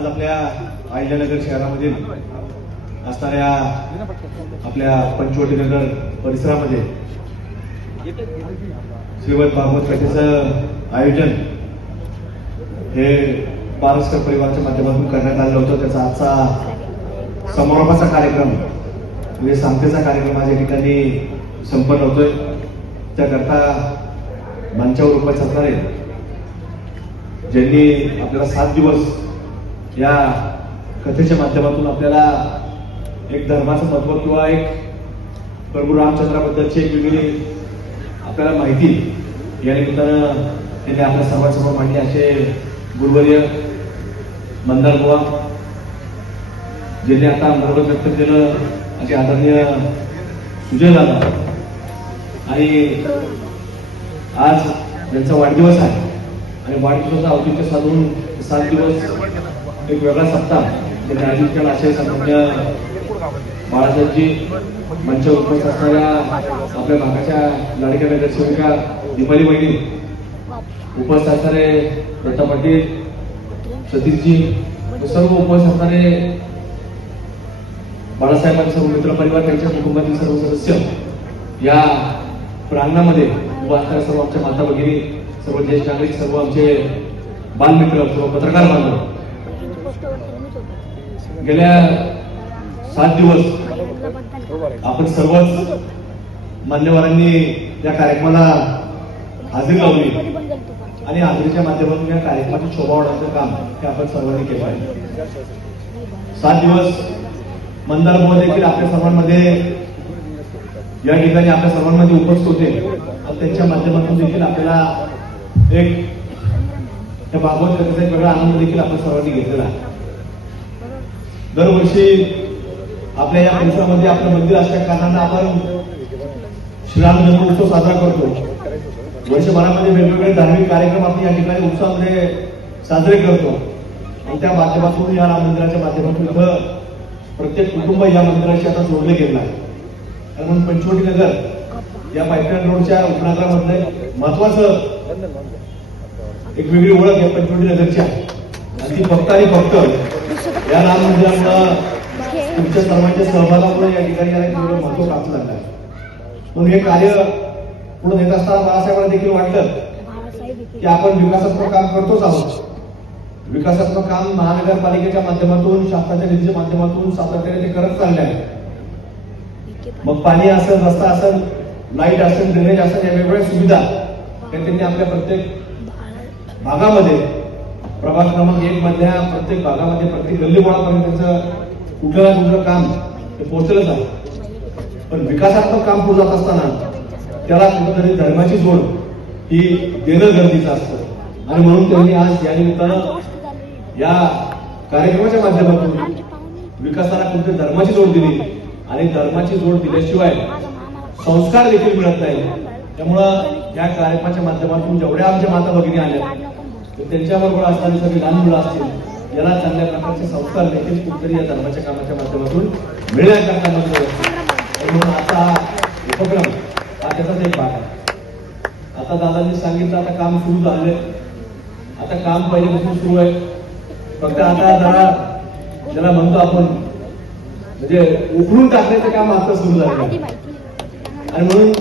आज आपल्या अहिल्यानगर शहरामधील असणाऱ्या आपल्या पंचवटीनगर परिसरामध्ये श्रीमद भागवत कथेचं आयोजन हे पारसकर परिवाराच्या माध्यमातून करण्यात आलं होतं. त्याचा आजचा समारोपाचा कार्यक्रम म्हणजे सांगतेचा कार्यक्रम आज या ठिकाणी संपन्न होतोय. त्याकरता मंचावर उपस्थित असणारे ज्यांनी आपल्याला 7 दिवस या कथेच्या माध्यमातून आपल्याला एक धर्माचं महत्व किंवा एक प्रभू रामचंद्राबद्दलची एक वेगळी आपल्याला माहिती या निमित्तानं त्यांनी आपल्या सर्वांसमोर मांडली असे गुरुवर्य मंदार बुवा ज्यांनी आता मनोगत व्यक्त केलं असे आदरणीय सुजय दादा आणि आज त्यांचा वाढदिवस आहे आणि वाढदिवसाचं औचित्य साधून 7 दिवस एक वेगळा सप्ताह त्यांनी आयोजित केला असे सन्मान्य बाळासाहेबजी मंचावर उपस्थित असणाऱ्या आपल्या भागाच्या लाडक्या नगरसेविका दीपाली वहिनी उपस्थित असणारे दत्ता पाटील सतीशजी सर्व उपस्थित असणारे बाळासाहेबांचे सर्व मित्र परिवार त्यांच्या कुटुंबातील सर्व सदस्य या प्रांगणामध्ये उभा असणाऱ्या सर्व आमच्या माता भगिनी सर्व ज्येष्ठ नागरिक सर्व आमचे बालमित्र सर्व पत्रकार बांधव गेल्या 7 दिवस आपण सर्वच मान्यवरांनी या कार्यक्रमाला हजेरी लावली आणि हजेरीच्या माध्यमातून या कार्यक्रमाची शोभा वाढवण्याचं काम हे आपण सर्वांनी केलं आहे. 7 दिवस मंदार बुवा देखील आपल्या सर्वांमध्ये या ठिकाणी आपल्या सर्वांमध्ये उपस्थित होते आणि त्यांच्या माध्यमातून देखील आपल्याला एक त्या भागवत कथेचा एक वेगळा आनंद देखील आपण सर्वांनी घेतलेला आहे. दरवर्षी आपल्या या परिसरामध्ये आपलं मंदिर असल्या कारणानं आपण श्रीराम जन्मोत्सव साजरा करतो. वर्षभरामध्ये वेगवेगळे धार्मिक कार्यक्रम आपण या ठिकाणी उत्सवामध्ये साजरे करतो आणि त्या माध्यमातून या राम मंदिराच्या माध्यमातून इथं प्रत्येक कुटुंब या मंदिराशी आता जोडले गेलं आहे. म्हणून पंचवटी नगर या पाईपलाईन रोडच्या उपनगरामधले महत्वाचं एक वेगळी ओळख या पंचवटी नगरची आहे आणि ती फक्त आणि फक्त या राम मंदिरामुळे तुमच्या सर्वांच्या सहभागामुळे या ठिकाणी याला एक वेगळं महत्व प्राप्त झालं आहे. म्हणून हे कार्य पुढे नेत असताना बाळासाहेबांना देखील वाटलं की आपण विकासात्मक काम करतोच आहोत. विकासात्मक काम महानगरपालिकेच्या माध्यमातून शासनाच्या निधीच्या माध्यमातून सातत्याने ते करत चालले आहे. मग पाणी असेल, रस्ता असेल, लाईट असेल, ड्रेनेज असेल, या वेगवेगळ्या सुविधा त्यांनी आपल्या प्रत्येक भागामध्ये प्रभाग क्रमांक 1 मधल्या प्रत्येक भागामध्ये प्रत्येक गल्लीबोळापर्यंत त्यांचं कुठलं ना कुठलं काम ते पोहोचलंच आहे. पण विकासात्मक काम पुढे जात असताना त्याला कुठेतरी धर्माची जोड ही देणं गरजेचं असतं आणि म्हणून त्यांनी आज या निमित्तानं या कार्यक्रमाच्या माध्यमातून विकासाला कुठे धर्माची जोड दिली आणि धर्माची जोड दिल्याशिवाय संस्कार देखील मिळत नाही. त्यामुळं या कार्यक्रमाच्या माध्यमातून जेवढ्या आमच्या माता भगिनी आल्या त्यांच्याबरोबर असणारी सगळी लहान मुलं असतील याला चांगल्या प्रकारचे संस्कार देखील कुठेतरी या धर्माच्या कामाच्या माध्यमातून मिळण्याकरता म्हणून आता उपक्रम हा त्याचाच एक भाग आहे. आता दादांनी सांगितलं आता काम सुरू झाले, आता काम पहिल्यापासून सुरू आहे. फक्त आता जरा ज्याला म्हणतो आपण म्हणजे उकळून टाकण्याचं काम आता सुरू झालं आहे आणि म्हणून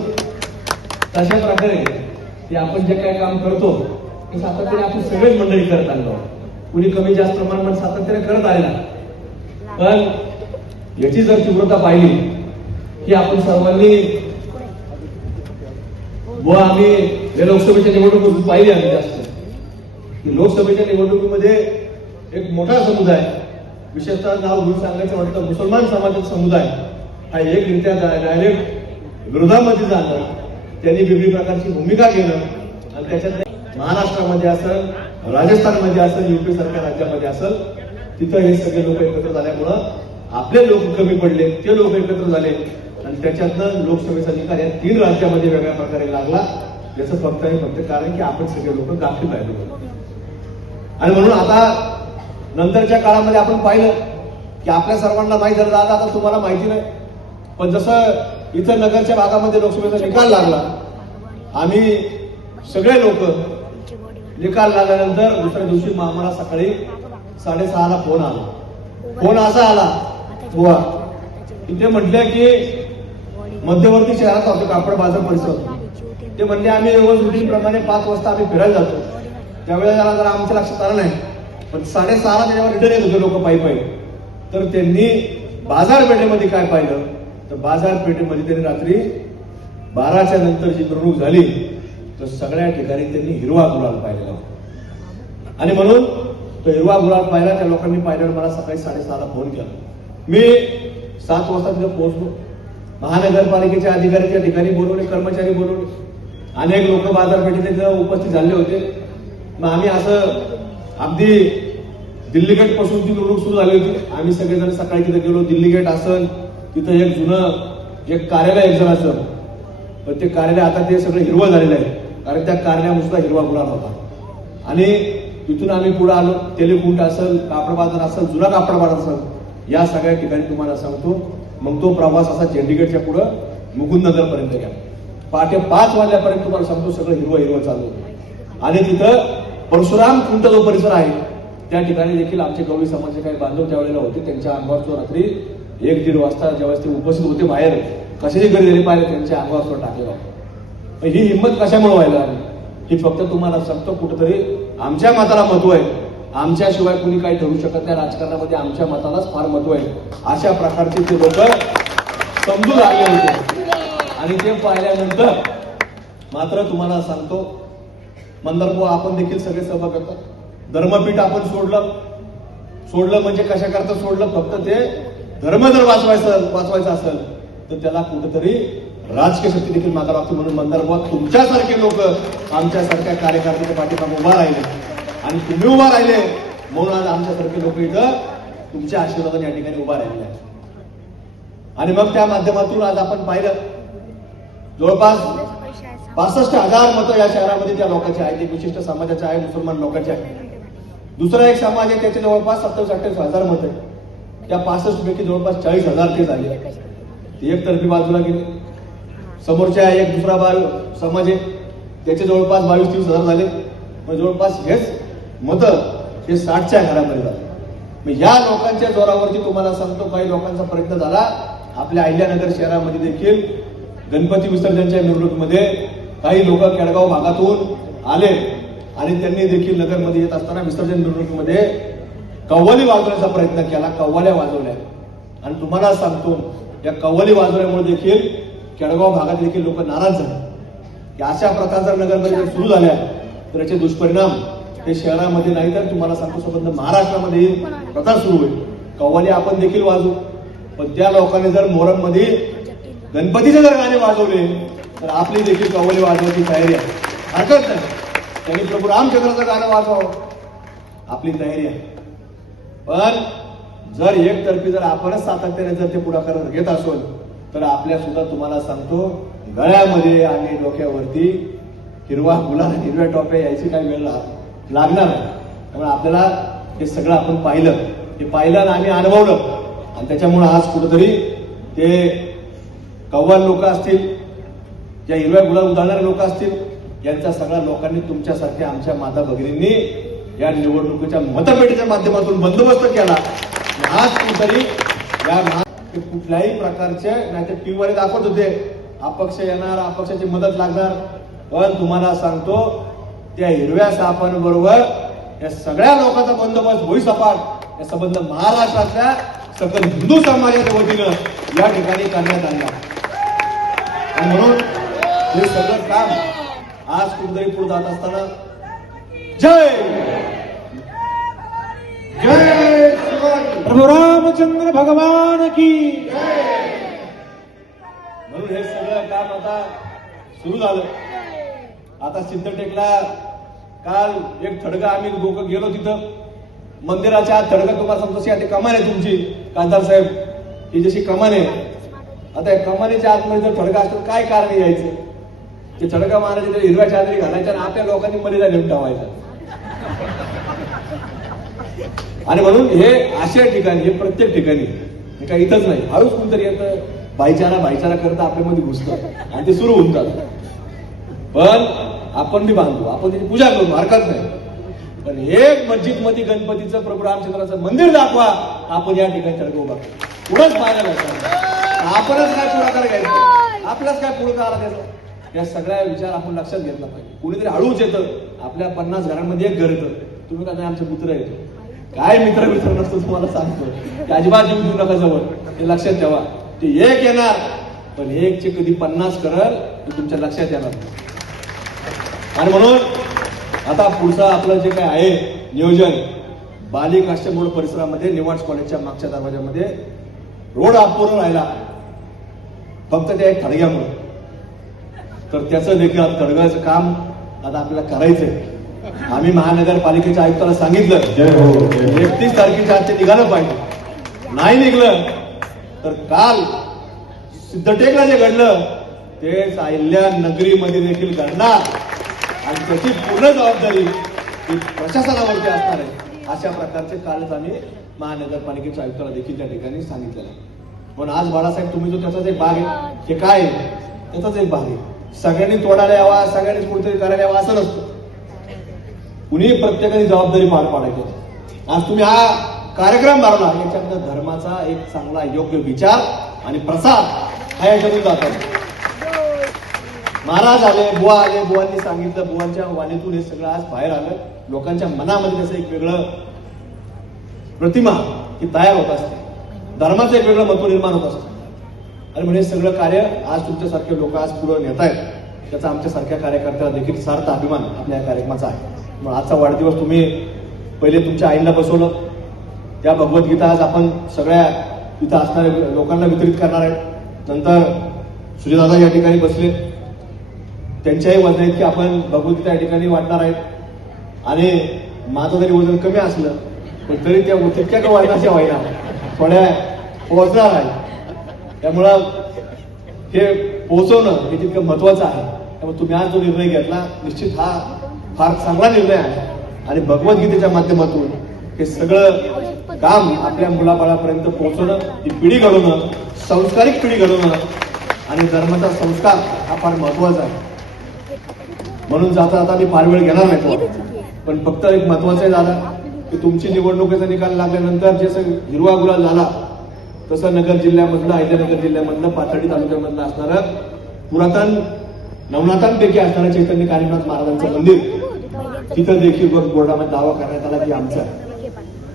तशा प्रकारे ते आपण जे काही काम करतो ते सातत्याने आपण सगळेच मंडळी करत आलो. कुणी कमी जास्त प्रमाणात सातत्याने करत आलेला, पण याची जर तीव्रता पाहिली की आपण सर्वांनी व आम्ही या लोकसभेच्या निवडणुकीत पाहिली आम्ही जास्त की लोकसभेच्या निवडणुकीमध्ये एक मोठा समुदाय, विशेषतः नाव घेऊन सांगायचं म्हटलं मुसलमान समाजाचा समुदाय हा एकरित्या डायरेक्ट विरोधामध्ये जाणं, त्यांनी वेगळी प्रकारची भूमिका घेणं आणि त्याच्यात महाराष्ट्रामध्ये असेल, राजस्थानमध्ये असेल, युपी सारख्या राज्यामध्ये असेल, तिथं हे सगळे लोक एकत्र झाल्यामुळं आपले लोक कमी पडले, ते लोक एकत्र झाले आणि त्याच्यातनं लोकसभेचा निकाल या 3 राज्यामध्ये वेगळ्या प्रकारे लागला. याचं फक्त आणि फक्त कारण की आपण सगळे लोक गाफील राहिलो आणि म्हणून आता नंतरच्या काळामध्ये आपण पाहिलं की आपल्या सर्वांना माहिती झालं. आता तुम्हाला माहिती नाही, पण जसं इथं नगरच्या भागामध्ये लोकसभेचा निकाल लागला, आम्ही सगळे लोक निकाल लागल्यानंतर दुसऱ्या दिवशी आम्हाला सकाळी 6:30ला फोन आला. फोन असा आला बुवा ते म्हटले की मध्यवर्ती शहरात होतो कापड बाजार परिसर. ते म्हणले आम्ही रोज रुटीन प्रमाणे 5 वाजता आम्ही फिरायला जातो. त्यावेळेला जरा आमच्या लक्षात आलं नाही, पण 6:30ला त्याच्यावर रिटर्न येत होते लोक पायी पायी. तर त्यांनी बाजारपेठेमध्ये काय पाहिलं, तर बाजारपेठेमध्ये त्यांनी रात्री 12च्या नंतर जी मिरवणूक झाली तर सगळ्या ठिकाणी त्यांनी हिरवा गुलाल पाहिलेला. आणि म्हणून तो हिरवा गुलाल पाहिला. त्या लोकांनी पाहिल्यावर मला सकाळी 6:30ला फोन केला. मी 7 वाजता तिथे पोहोचलो. महानगरपालिकेच्या अधिकारी त्या ठिकाणी बोलवले, कर्मचारी बोलवले, अनेक लोक बाजारपेठेत तिथे उपस्थित झाले होते. मग आम्ही असं अगदी दिल्ली गेट पासून ती मिरवणूक सुरू झाली होती. आम्ही सगळेजण सकाळी तिथे गेलो. दिल्ली गेट असेल तिथं एक जुनं एक कार्यालय एक जणांचं, पण ते कार्यालय आता ते सगळं हिरवं झालेलं आहे, कारण त्या कार्यालयानुसार हिरवा गुलाल होता. आणि तिथून आम्ही पुढे आलो. तेलेकुंट असेल, कापड बाजार असेल, जुना कापड बाजार असेल, या सगळ्या ठिकाणी तुम्हाला सांगतो. मग तो प्रवास असा चंडीगडच्या पुढं मुकुंदनगर पर्यंत गेला. पहाटे 5 वाजल्यापर्यंत तुम्हाला सांगतो सगळं हिरवं हिरवं चालू होतं. आणि तिथं परशुराम कुंट जो परिसर आहे त्या ठिकाणी देखील आमचे गवळी समाजाचे काही बांधव त्यावेळेला होते. त्यांच्या अंगावर रात्री 1-1:30 वाजता ज्यावेळेस ते उपस्थित होते बाहेर, कशाची घरी पाहिले त्यांच्या अंगावर टाकलेला होता. ही हिंमत कशामुळे व्हायला आली, ही फक्त तुम्हाला सांगतो कुठेतरी आमच्या मताला महत्व आहे. आमच्याशिवाय कुणी काही ठरू शकत नाही राजकारणामध्ये, आमच्या मतालाच फार महत्व आहे. अशा प्रकारचे ते लोक समजू लागले होते. आणि ते पाहिल्यानंतर मात्र तुम्हाला सांगतो मंदारपूर आपण देखील सगळे सहभाग करतात. धर्मपीठ आपण सोडलं म्हणजे कशा करता सोडलं, फक्त ते धर्म जर वाचवायचं असेल तर त्याला कुठेतरी राजकीय शक्ती देखील मागा लागतो. म्हणून मंदारपूरात तुमच्यासारखे लोक आमच्यासारख्या कार्यकर्त्याच्या पाठीमागे उभा राहिले आणि तुम्ही उभा राहिले म्हणून आज आमच्यासारखे लोक इथं तुमच्या आशीर्वादाने या ठिकाणी उभा राहिले आहेत. आणि मग त्या माध्यमातून आज आपण पाहिलं जवळपास 65,000 मतं या शहरामध्ये त्या लोकांचे आहेत. एक विशिष्ट समाजाचे आहे, मुसलमान लोकांचे आहे. दुसरा एक समाज आहे त्याचे जवळपास 27-28,000 मत आहे. त्या 65 पैकी जवळपास 40,000 ते झाले. ते एकतर्फी बाजूला गेले. समोरच्या एक दुसरा समाज आहे त्याचे जवळपास 22-23,000 झाले. मग जवळपास हेच मतं हे 60च्या घरामध्ये झाले. मग या लोकांच्या जोरावरती तुम्हाला सांगतो काही लोकांचा प्रयत्न झाला. आपल्या अहिल्यानगर शहरामध्ये देखील गणपती विसर्जनच्या मिरवणुकीमध्ये काही लोक केडगाव भागातून आले आणि त्यांनी देखील नगरमध्ये येत असताना विसर्जन मिरवणुकीमध्ये कव्वाली वाजवण्याचा प्रयत्न केला. कव्वाल्या वाजवल्या आणि तुम्हाला सांगतो या कव्वाली वाजवल्यामुळे देखील केडगाव भागात देखील लोक नाराज झाले की अशा प्रकार जर नगरमध्ये सुरू झाल्या तर याचे दुष्परिणाम हे शहरामध्ये नाही तर तुम्हाला सांगतो संबंध महाराष्ट्रामध्ये प्रथा सुरू होईल. कव्वाली आपण देखील वाजवू, पण त्या लोकांनी जर मोहरम मध्ये गणपतीचे जर गाणे वाजवले तर आपली देखील कव्वाली वाजवायची तयारी आहे. हरकत नाही, त्यांनी प्रभू रामचंद्राचं गाणं वाजवावं, आपली तयारी आहे. पण जर एकतर्फी जर आपणच सातत्याने जर ते पुढाकार घेत असेल तर आपल्या सुद्धा तुम्हाला सांगतो गळ्यामध्ये आणि डोक्यावरती हिरवा गुलाल हिरव्या टोप्या यायची काही वेळ लागणार नाही. त्यामुळे आपल्याला हे सगळं आपण पाहिलं, हे पाहिलं आणि आम्ही अनुभवलं आणि त्याच्यामुळे आज कुठेतरी ते कव्वाल लोक असतील, ज्या हिरव्या गुलाल उधळणारे लोक असतील, यांच्या सगळ्या लोकांनी तुमच्यासारख्या आमच्या माता भगिनींनी या निवडणुकीच्या मतपेटीच्या माध्यमातून बंदोबस्त केला. आज कुठेतरी या कुठल्याही प्रकारचे नाहीतर टीव्हीवर दाखवत होते अपक्ष येणार, अपक्षाची मदत लागणार, पण तुम्हाला सांगतो त्या हिरव्या सापांबरोबर या सगळ्या लोकांचा बंदोबस्त भुईसपाट या संबंध महाराष्ट्रातल्या सकल हिंदू समाजाच्या वतीनं या ठिकाणी करण्यात आला. आणि म्हणून हे सगळं काम आज कुठेतरी पुढे जात असताना जय जय प्रभू रामचंद्र भगवान की म्हणून हे सगळं काम आता सुरू झालं. आता सिद्धटेकला काल एक थडगा आम्ही लोक गेलो तिथं मंदिराच्या आत थडगा तुम्हाला सांगतो आता कमान आहे तुमची खासदार साहेब, ही जशी कमान आहे आता या कमानीच्या आतमध्ये जर थडगा असतो काय कारण यायचं, ते थडगा मारायचे तर हिरव्या चादरी घालायच्या आणि आपल्या लोकांनी मर्यादा नेऊन ठेवायचा. आणि म्हणून हे अशा ठिकाणी हे प्रत्येक ठिकाणी काय इथंच नाही, हळूच कोणतरी येतं भाईचारा करता आपल्यामध्ये घुसतं आणि ते सुरू होऊन जातं. पण आपण बी बांधू, आपण त्याची पूजा करू, हरकत नाही. पण एक मस्जिद मध्ये गणपतीचं प्रभू रामचंद्राचं मंदिर दाखवा, आपण या ठिकाणी तळगे उभा करू. पुढंच पाहायला भेटणार. आपणच काय पुढाकार घ्यायचं, आपलाच काय पुढाकार द्यायचं, या सगळ्या विचार आपण लक्षात घेतला पाहिजे. कुणीतरी हळूच येतं, आपल्या 50 घरांमध्ये एक घर येतं, तुम्ही काय आमचे मित्र येतो, काय मित्र नसतो तुम्हाला सांगतो, ते अजिबात जीव देऊ नका जवळ, ते लक्षात ठेवा. ते एक येणार, पण एकचे कधी 50 करल ते तुमच्या लक्षात येणार. आणि म्हणून आता पुढचं आपलं जे काय आहे नियोजन, बालिक अष्टमोड परिसरामध्ये निवास कॉलेजच्या मागच्या दरवाजामध्ये रोड अपूर्ण राहिला फक्त त्या एक थडग्यामुळे, तर त्याचं देखील थडगाचं काम आता आपल्याला करायचंय. आम्ही महानगरपालिकेच्या आयुक्ताला सांगितलं 31 तारखेच्या आत ते निघालं पाहिजे. नाही निघलं तर काल सिद्धटेकला जे घडलं तेच अहिल्या नगरीमध्ये देखील घडणार आणि त्याची पूर्ण जबाबदारी ही प्रशासनावरती असणार आहे. अशा प्रकारचे कालच आम्ही महानगरपालिकेच्या आयुक्ताला देखील त्या ठिकाणी सांगितलेलं आहे. पण आज बाळासाहेब तुम्ही जो त्याचाच एक भाग आहे, हे काय आहे, त्याचाच एक भाग आहे. सगळ्यांनी तोडायला यावा, सगळ्यांनी कुठेतरी करायला यावा असं नसतं. कुणी प्रत्येकाने जबाबदारी पार पाडायची. आज तुम्ही हा कार्यक्रम भरला, याच्यातनं धर्माचा एक चांगला योग्य विचार आणि प्रसार हा याच्यातून जातो. महाराज आले, बुवा आले, बुवांनी सांगितलं, बुवांच्या वाणीतून हे सगळं आज बाहेर आलं. लोकांच्या मनामध्ये त्याचं एक वेगळं प्रतिमा ही तयार होत असते, धर्माचं एक वेगळं महत्व निर्माण होत असतं. आणि म्हणजे सगळं कार्य आज तुमच्यासारखे लोक आज पुढे नेत आहेत, त्याचा आमच्यासारख्या कार्यकर्त्याला देखील सार्थ अभिमान आपल्या या कार्यक्रमाचा आहे. मग आजचा वाढदिवस तुम्ही पहिले तुमच्या आईला बसवलं, त्या भगवद्गीता आज आपण सगळ्या इथं असणाऱ्या लोकांना वितरित करणार आहे. नंतर सूर्यदादा या ठिकाणी बसले, त्यांच्याही वजन आहेत की आपण भगवद्गीता या ठिकाणी वाटणार आहेत. आणि माझं जरी वजन कमी असलं पण तरी त्या तितक्या का वजनाच्या व्हायला थोड्या पोहोचणार आहे. त्यामुळं हे पोहोचवणं हे तितकं महत्वाचं आहे. त्यामुळे तुम्ही आज जो निर्णय घेतला निश्चित हा फार चांगला निर्णय आहे. आणि भगवद्गीतेच्या माध्यमातून हे सगळं काम आपल्या मुलाबाळापर्यंत पोहोचवणं, ही पिढी घडवणं, संस्कारिक पिढी घडवणं आणि धर्माचा संस्कार हा फार महत्वाचा आहे. म्हणून जाता जाता मी फार वेळ घेणार नाही, पण फक्त एक महत्वाचं आहे दादा की तुमची निवडणुकीचा निकाल लागल्यानंतर जसं हिरवा गुलाल झाला तसं नगर जिल्ह्यामधलं, अहिल्यानगर जिल्ह्यामधलं, पाथर्डी तालुक्यामधलं असणारं पुरातन नवनाथांपैकी असणारं चैतन्य कालीनाथ महाराजांचं मंदिर तिथं देखील बोर्डामध्ये दावा करण्यात आला की आमचं.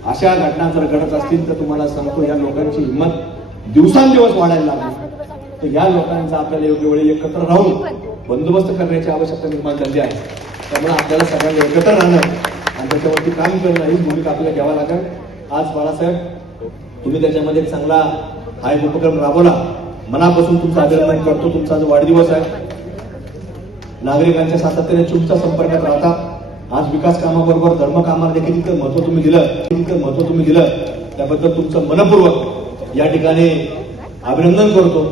अशा घटना जर घडत असतील तर तुम्हाला सांगतो या लोकांची हिंमत दिवसांदिवस वाढायला लागली. तर या लोकांचा आपल्याला योग्य वेळी एकत्र राहून बंदोबस्त करण्याची आवश्यकता निर्माण झाली आहे. त्यामुळे आपल्याला सगळ्यांना एकत्र राहणं आणि त्याच्यावरती काम करणं ही भूमिका आपल्याला घ्यावा लागेल. आज बाळासाहेब तुम्ही त्याच्यामध्ये एक चांगला हा एक उपक्रम राबवला, मनापासून तुमचं अभिनंदन करतो. तुमचा जो वाढदिवस आहे, नागरिकांच्या सातत्याने तुमच्या संपर्कात राहता. आज विकास कामाबरोबर धर्म कामाला देखील तिथं महत्व तुम्ही दिलं, त्याबद्दल तुमचं मनपूर्वक या ठिकाणी अभिनंदन करतो.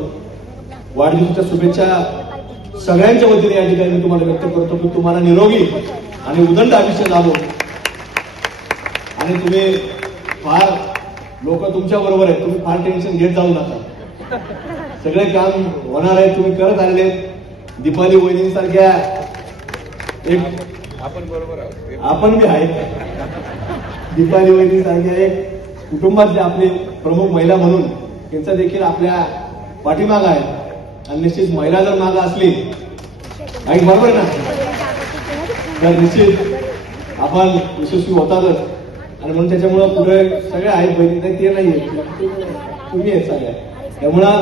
वाढदिवसाच्या शुभेच्छा सगळ्यांच्या वतीने या ठिकाणी मी तुम्हाला व्यक्त करतो की तुम्हाला निरोगी आणि उदंड आयुष्य लाभो. आणि तुम्ही फार लोक तुमच्या बरोबर आहेत, तुम्ही फार टेन्शन घेत जाऊ नका, सगळे काम होणार आहे, तुम्ही करत आलेले. दीपाली वहिनीसारख्या एक आपण बी आहे, दीपाली वहिनीसारख्या एक कुटुंबातले आपले प्रमुख महिला म्हणून त्यांचा देखील आपल्या पाठीमाग आहे. आणि निश्चित महिला जर माग असली ऐक बरोबर आहे ना, तर निश्चित आपण यशस्वी होतातच. आणि म्हणून त्याच्यामुळं पुढे सगळे आहेत बहिणी, ते नाहीये, तुम्ही आहेत सगळ्या. त्यामुळं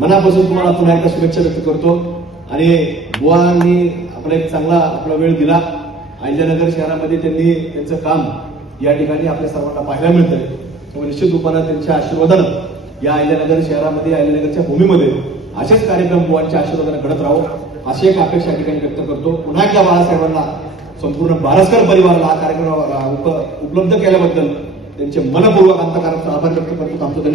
मनापासून तुम्हाला पुन्हा एकदा शुभेच्छा व्यक्त करतो. आणि बुवांनी आपला एक चांगला आपला वेळ दिला. अहिल्यानगर शहरामध्ये त्यांनी त्यांचं काम या ठिकाणी आपल्या सर्वांना पाहायला मिळतंय. त्यामुळे निश्चित रूपानं त्यांच्या आशीर्वादानं या अहिल्यानगर शहरामध्ये, अहिल्यानगरच्या भूमीमध्ये असेच कार्यक्रम बुवांच्या आशीर्वादाने घडत राहू अशी एक अपेक्षा या ठिकाणी व्यक्त करतो. पुन्हा एकदा बाळासाहेबांना, संपूर्ण बारसकर परिवाराला हा कार्यक्रम उपलब्ध केल्याबद्दल त्यांचे मनपूर्वक अंतःकरणाचा आभार व्यक्त करतो. आमचं धन्यवाद.